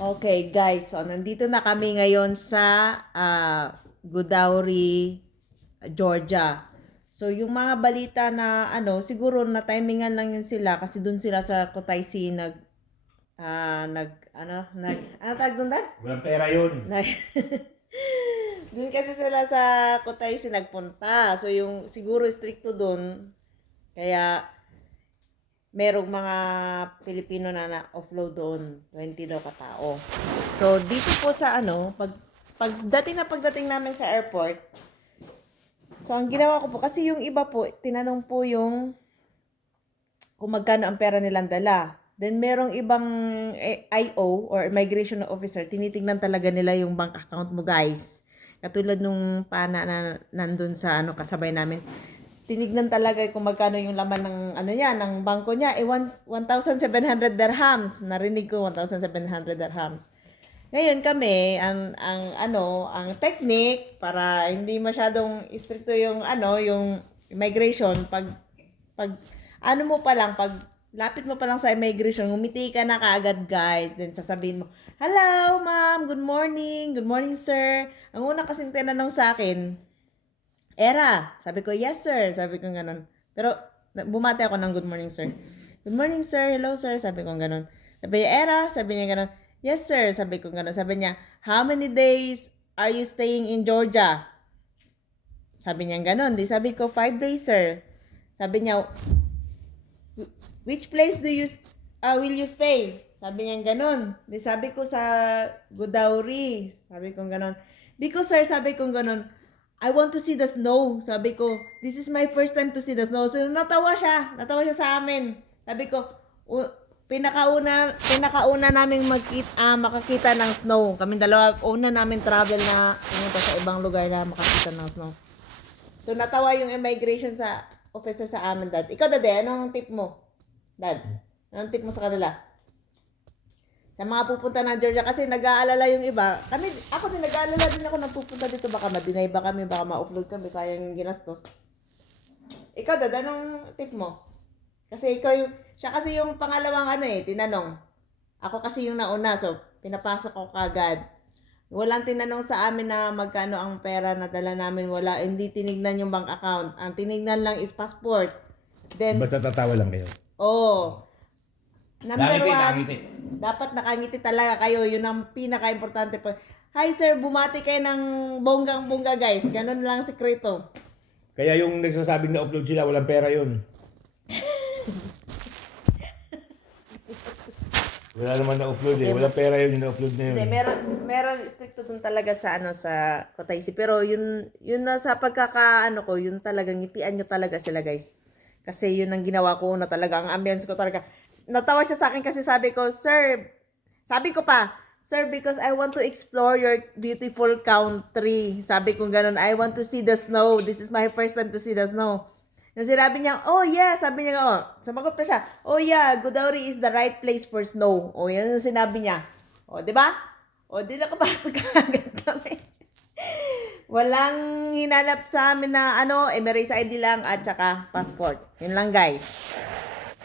Okay, guys. So, nandito na kami ngayon sa Godauri, Georgia. So, yung mga balita na siguro na timingan lang yun sila kasi dun sila sa Kutaisi ano tag dun dad? Walang pera yun. Dun kasi sila sa Kutaisi nagpunta. So, yung siguro stricto dun. Kaya, merong mga Pilipino na na-offload doon, 20 daw katao. So, dito po sa pagdating namin sa airport, so ang ginawa ko po, kasi yung iba po, tinanong po yung kung magkano ang pera nilang dala. Then, merong ibang IO or immigration officer, tinitingnan talaga nila yung bank account mo, guys. Katulad nung pana na nandun sa kasabay namin, tinignan talaga kung magkano yung laman ng ng bangko niya. 1,700 dirhams. Narinig ko 1,700 dirhams. Ngayon kami, ang technique para hindi masyadong stricto yung yung immigration, pag pag lapit mo pa lang sa immigration, ngumiti ka na kaagad, guys. Then sasabihin mo, "Hello, ma'am. Good morning. Good morning, sir." Ang una kasing tinanong sa akin, "Era." Sabi ko, "Yes, sir." Sabi ko ganun. Pero bumati ako ng good morning, sir. "Good morning, sir. Hello, sir." Sabi ko ganun. Sabi niya, "Era." Sabi niya ganun. "Yes, sir." Sabi ko ganun. Sabi niya, "How many days are you staying in Georgia?" Sabi niya ganun. Di sabi ko, 5 days, sir." Sabi niya, "Which place will you stay?" Sabi niya ganun. Di sabi ko sa Godauri. Sabi ko ganun. "Because, sir," sabi ko ganun, "I want to see the snow." Sabi ko, "This is my first time to see the snow." So, natawa siya. Natawa siya sa amin. Sabi ko, pinakauna naming makakita ng snow. Kaming dalawa, una namin travel na pumunta sa ibang lugar na makakita ng snow. So, natawa yung immigration sa officer sa amin, dad. Ikaw, dad, anong tip mo? Dad, anong tip mo sa kanila? Sa mga pupunta ng Georgia, kasi nag-aalala yung iba. Ako din nag-aalala din ako nang pupunta dito. Baka ma-deny ba kami, baka ma-offload kami, sayang yung ginastos. Ikaw, dad, anong tip mo? Kasi siya kasi yung pangalawang tinanong. Ako kasi yung nauna, so pinapasok ko kagad. Walang tinanong sa amin na magkano ang pera na dala namin. Wala, hindi tinignan yung bank account. Ang tinignan lang is passport. Then, Ba't natatawa lang kayo? number Nakangiti, one, nakangiti. dapat nakangiti talaga kayo. Yun ang pinaka-importante po. "Hi, sir, bumati kayo ng bonggang-bongga, guys." Ganun lang sikreto. Kaya yung nagsasabing na upload sila, walang pera yun. Wala naman na-upload eh. Walang pera yun, yung na-upload na yun. Hindi, meron stricto dun talaga sa sa Kutaisi. Pero yun na sa ko, yun talaga ngitian nyo talaga sila, guys. Kasi yun ang ginawa ko na talaga, ang ambience ko talaga. Natawa siya sa akin kasi sabi ko, sabi ko pa, "Sir, because I want to explore your beautiful country." Sabi ko ganun, "I want to see the snow. This is my first time to see the snow." Yung sinabi niya, "Oh yeah," sabi niya, sumagot pa siya, "Oh yeah, Godauri is the right place for snow." Yan yung sinabi niya. Di ba? Di nakapasok agad kami. Walang hinanap sa amin na emergency ID lang at saka passport. Yun lang, guys.